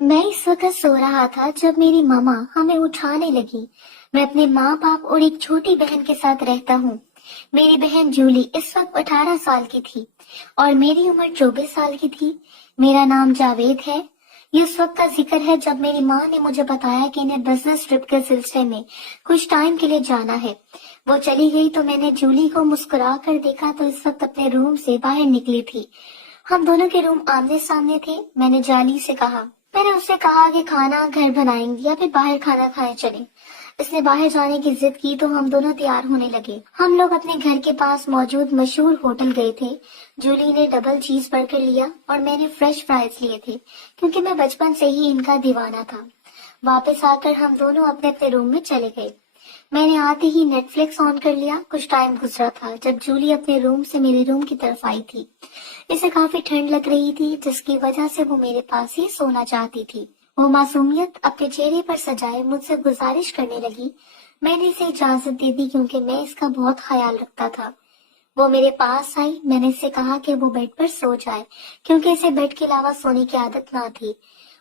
मैं इस वक्त सो रहा था जब मेरी मम्मा हमें उठाने लगी। मैं अपने माँ बाप और एक छोटी बहन के साथ रहता हूँ। मेरी बहन जूली इस वक्त 18 साल की थी और मेरी उम्र 24 साल की थी। मेरा नाम जावेद है। ये उस वक्त का जिक्र है जब मेरी माँ ने मुझे बताया कि इन्हें बिजनेस ट्रिप के सिलसिले में कुछ टाइम के लिए जाना है। वो चली गई तो मैंने जूली को मुस्कुरा कर देखा तो इस वक्त अपने रूम से बाहर निकली थी। हम दोनों के रूम आमने सामने थे। मैंने उससे कहा कि खाना घर बनाएंगे या फिर बाहर खाना खाने चले। इसने बाहर जाने की जिद की तो हम दोनों तैयार होने लगे। हम लोग अपने घर के पास मौजूद मशहूर होटल गए थे। जूली ने डबल चीज बर्गर लिया और मैंने फ्रेश फ्राइज लिए थे क्योंकि मैं बचपन से ही इनका दीवाना था। वापस आकर हम दोनों अपने अपने रूम में चले गए। मैंने आते ही नेटफ्लिक्स ऑन कर लिया। कुछ टाइम गुजरा था जब जूली अपने रूम से मेरे रूम की तरफ आई थी। इसे काफी ठंड लग रही थी जिसकी वजह से वो मेरे पास ही सोना चाहती थी। वो मासूमियत अपने चेहरे पर सजाए मुझसे गुजारिश करने लगी। मैंने इसे इजाजत दे दी क्योंकि मैं इसका बहुत ख्याल रखता था। वो मेरे पास आई। मैंने इससे कहा कि वो बेड पर सो जाए क्योंकि इसे बेड के अलावा सोने की आदत ना थी।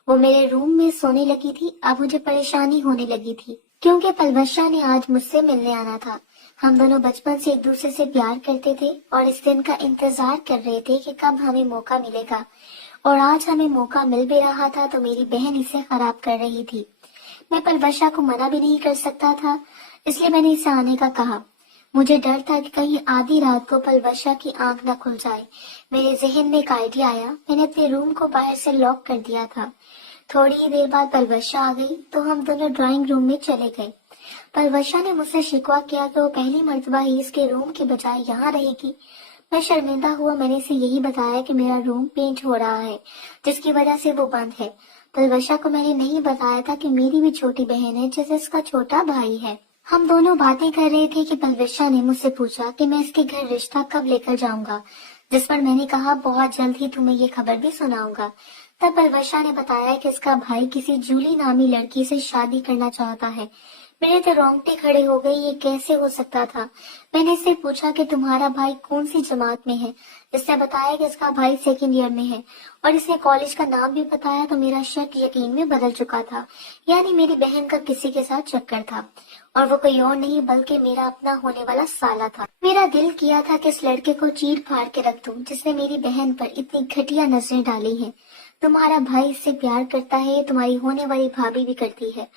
वो मेरे रूम में सोने लगी थी। अब मुझे परेशानी होने लगी थी क्योंकि पलवशा ने आज मुझसे मिलने आना था। हम दोनों बचपन से एक दूसरे से प्यार करते थे और इस दिन का इंतजार कर रहे थे कि कब हमें मौका मिलेगा। और आज हमें मौका मिल भी रहा था तो मेरी बहन इसे खराब कर रही थी। मैं पलवशा को मना भी नहीं कर सकता था, इसलिए मैंने इसे आने का कहा। मुझे डर था कि कहीं आधी रात को पलवशा की आंख न खुल जाए। मेरे जहन में एक आइडिया आया। मैंने अपने रूम को बाहर से लॉक कर दिया था। थोड़ी ही देर बाद पलवशा आ गई तो हम दोनों ड्राइंग रूम में चले गए। पलवशा ने मुझसे शिकवा किया कि वो पहली मर्तबा ही इसके रूम के बजाय यहाँ रहेगी। मैं शर्मिंदा हुआ। मैंने इसे यही बताया कि मेरा रूम पेंट हो रहा है जिसकी वजह से वो बंद है। पलवशा को मैंने नहीं बताया था कि मेरी भी छोटी बहन है जैसे इसका छोटा भाई है। हम दोनों बातें कर रहे थे कि पलवशा ने मुझसे पूछा कि मैं इसके घर रिश्ता कब लेकर जाऊंगा, जिस पर मैंने कहा बहुत जल्द ही तुम्हें ये खबर भी सुनाऊंगा। तब पलवशा ने बताया कि इसका भाई किसी जूली नामी लड़की से शादी करना चाहता है। मेरे तो रोंगटे खड़े हो गए। ये कैसे हो सकता था? मैंने इससे पूछा कि तुम्हारा भाई कौन सी जमात में है। इसने बताया कि इसका भाई सेकंड ईयर में है और इसने कॉलेज का नाम भी बताया तो मेरा शक यकीन में बदल चुका था। यानी मेरी बहन का किसी के साथ चक्कर था और वो कोई और नहीं बल्कि मेरा अपना होने वाला साला था। मेरा दिल किया था कि इस लड़के को चीर फाड़ के रख दूं जिसने मेरी बहन पर इतनी घटिया नजरें डाली हैं। तुम्हारा भाई इससे प्यार करता है, तुम्हारी होने वाली भाभी भी करती है।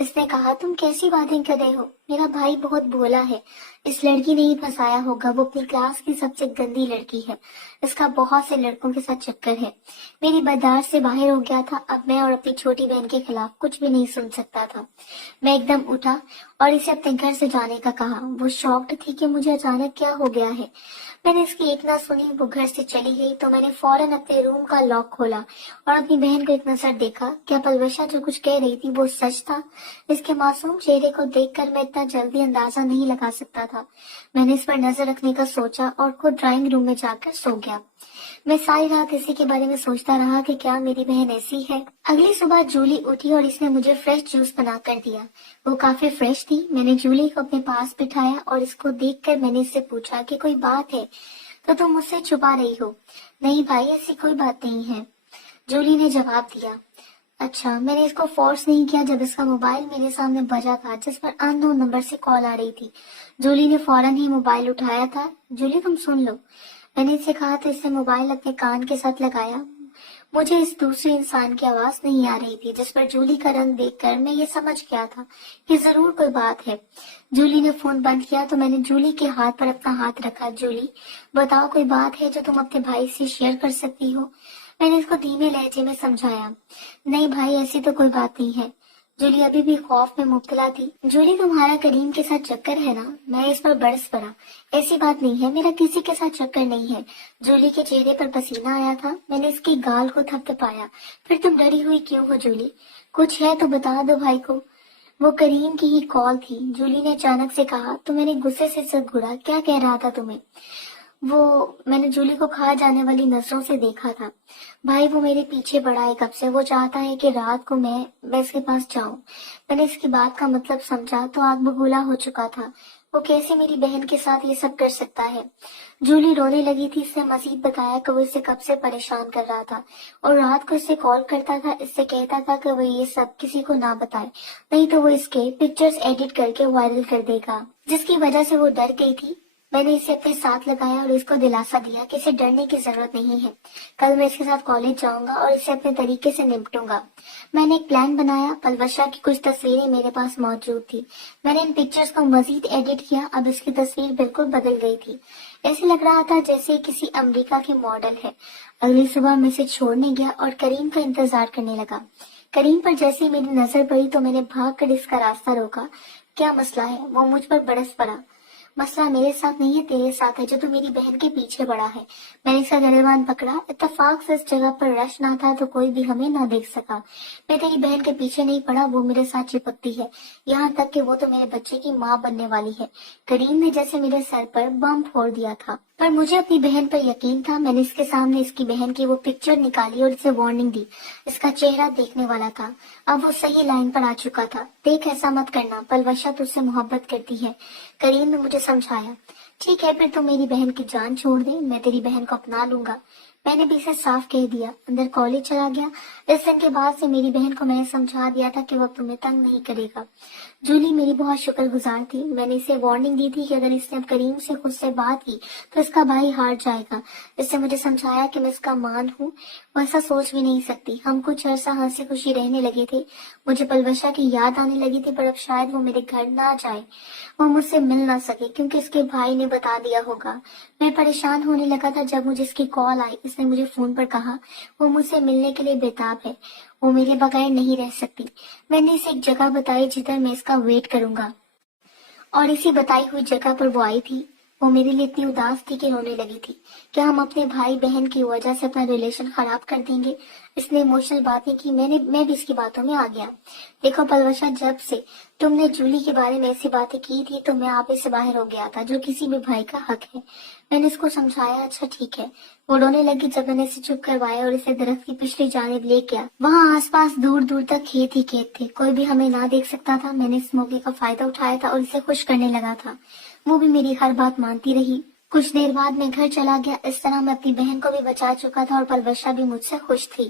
इसने कहा तुम कैसी बातें कर रहे हो? मेरा भाई बहुत भोला है। इस लड़की ने ही फंसाया होगा। वो अपनी क्लास की सबसे गंदी लड़की है। इसका बहुत से लड़कों के साथ चक्कर है। मेरी बर्दाश्त से बाहर हो गया था। अब मैं और अपनी छोटी बहन के खिलाफ कुछ भी नहीं सुन सकता था। मैं एकदम उठा और इसे अपने घर से जाने का कहा। वो शॉक्ड थी कि मुझे अचानक क्या हो गया है। मैंने इसकी एक ना सुनी। वो घर से चली गई तो मैंने फौरन अपने रूम का लॉक खोला और अपनी बहन को एक नजर देखा। क्या पलवशा जो कुछ कह रही थी वो सच था? इसके मासूम चेहरे को देखकर मैं इतना जल्दी अंदाजा नहीं लगा सकता था। मैंने इस पर नजर रखने का सोचा और खुद ड्राइंग रूम में जाकर सो गया। मैं सारी रात इसी के बारे में सोचता रहा कि क्या मेरी बहन ऐसी है। अगली सुबह जूली उठी और इसने मुझे फ्रेश जूस बना कर दिया। वो काफी फ्रेश थी। मैंने जूली को अपने पास बिठाया और इसको देखकर मैंने इससे पूछा कि कोई बात है तो तुम मुझसे छुपा रही हो? नहीं भाई, ऐसी कोई बात नहीं है, जूली ने जवाब दिया। अच्छा, मैंने इसको फोर्स नहीं किया जब इसका मोबाइल मेरे सामने बजा था जिस पर अननोन नंबर से कॉल आ रही थी। जूली ने फौरन ही मोबाइल उठाया था। जूली तुम सुन लो, मैंने इससे कहा तो इसने मोबाइल अपने कान के साथ लगाया। मुझे इस दूसरे इंसान की आवाज नहीं आ रही थी जिस पर जूली का रंग देखकर मैं ये समझ गया था कि जरूर कोई बात है। जूली ने फोन बंद किया तो मैंने जूली के हाथ पर अपना हाथ रखा। जूली बताओ, कोई बात है जो तुम अपने भाई से शेयर कर सकती हो? मैंने इसको धीमे लहजे में समझाया। नहीं भाई, ऐसी तो कोई बात नहीं है। जूली अभी भी खौफ में मुब्तला थी। जूली, तुम्हारा करीम के साथ चक्कर है ना? मैं इस पर बरस पड़ा। ऐसी बात नहीं है, मेरा किसी के साथ चक्कर नहीं है। जूली के चेहरे पर पसीना आया था। मैंने इसकी गाल को थपथपाया। फिर तुम डरी हुई क्यों हो जूली? कुछ है तो बता दो भाई को। वो करीम की ही कॉल थी, जूली ने अचानक से कहा। तो मैंने गुस्से से सर घुरा। क्या कह रहा था तुम्हें? मैंने जूली को खा जाने वाली नजरों से देखा था। भाई वो मेरे पीछे पड़ा है कब से। वो चाहता है कि रात को मैं इसके पास जाऊं। मैंने इसकी बात का मतलब समझा तो आग बबूला हो चुका था। वो कैसे मेरी बहन के साथ ये सब कर सकता है। जूली रोने लगी थी। इसने मजीद बताया कि वो इसे कब से परेशान कर रहा था और रात को इसे कॉल करता था, इससे कहता था कि वो ये सब किसी को ना बताए, नहीं तो वो इसके पिक्चर्स एडिट करके वायरल कर देगा, जिसकी वजह से वो डर गई थी। मैंने इसे अपने साथ लगाया और इसको दिलासा दिया कि इसे डरने की जरूरत नहीं है। कल मैं इसके साथ कॉलेज जाऊंगा और इसे अपने तरीके से निपटूंगा। मैंने एक प्लान बनाया। पलवशा की कुछ तस्वीरें मेरे पास मौजूद थी। मैंने इन पिक्चर्स को मजीद एडिट किया। अब इसकी तस्वीर बिल्कुल बदल गई थी। ऐसे लग रहा था जैसे किसी अमेरिका की मॉडल है। अगली सुबह मैं इसे छोड़ने गया और करीम का इंतजार करने लगा। करीम पर जैसे ही मेरी नजर पड़ी तो मैंने भागकर इसका रास्ता रोका। क्या मसला है? वो मुझ पर बरस पड़ा। मसला मेरे साथ नहीं है, तेरे साथ है, जो तू मेरी बहन के पीछे पड़ा है। मैंने इसका गिरबान पकड़ा। इत्तेफाक से इस जगह पर रश ना था तो कोई भी हमें ना देख सका। मैं तेरी बहन के पीछे नहीं पड़ा, वो मेरे साथ चिपकती है, यहाँ तक कि वो तो मेरे बच्चे की माँ बनने वाली है। करीम ने जैसे मेरे सर पर बम फोड़ दिया था, पर मुझे अपनी बहन पर यकीन था। मैंने इसके सामने इसकी बहन की वो पिक्चर निकाली और इसे वार्निंग दी। इसका चेहरा देखने वाला था। अब वो सही लाइन पर आ चुका था। देख, ऐसा मत करना, पलवशा तुझसे मोहब्बत करती है। करीम ने मुझे समझाया। ठीक है, फिर तो मेरी बहन की जान छोड़ दे, मैं तेरी बहन को अपना लूंगा। मैंने भी इसे साफ कह दिया। अंदर कॉलेज चला गया। इस दिन के बाद से मेरी बहन को मैंने समझा दिया था कि वो अब तुम्हें तंग नहीं करेगा। जूली मेरी बहुत शुक्रगुजार थी। मैंने इसे वार्निंग दी थी कि अगर इसने अब करीम से खुद से बात की तो इसका भाई हार जाएगा। इससे मुझे समझाया कि मैं इसका मान हूँ, वो ऐसा सोच भी नहीं सकती। हम कुछ अर्सा हंसी खुशी रहने लगे थे। मुझे पलवशा की याद आने लगी थी, पर अब शायद वो मेरे घर ना जाए, वो मुझसे मिल ना सके क्योंकि इसके भाई ने बता दिया होगा। मैं परेशान होने लगा था जब मुझे इसकी कॉल आई। इसने मुझे फोन पर कहा वो मुझसे मिलने के लिए बेताब है, वो मेरे बगैर नहीं रह सकती। मैंने इसे एक जगह बताई जिधर मैं इसका वेट करूंगा और इसी बताई हुई जगह पर वो आई थी। वो मेरे लिए इतनी उदास थी कि रोने लगी थी। क्या हम अपने भाई बहन की वजह से अपना रिलेशन खराब कर देंगे? इसने इमोशनल बातें की। मैं भी इसकी बातों में आ गया। देखो पलवशा, जब से तुमने जूली के बारे में ऐसी बातें की थी तो मैं आप से बाहर हो गया था, जो किसी भी भाई का हक है। मैंने इसको समझाया। अच्छा ठीक है। वो रोने लगी जब मैंने इसे चुप करवाया और इसे दरख्त की पिछली जानिब ले गया। वहाँ आसपास दूर दूर तक खेत ही खेत थे, कोई भी हमें ना देख सकता था। मैंने इस मौके का फायदा उठाया था और इसे खुश करने लगा था। वो भी मेरी हर बात मानती रही। कुछ देर बाद मैं घर चला गया। इस तरह मैं अपनी बहन को भी बचा चुका था और पलवशा भी मुझसे खुश थी।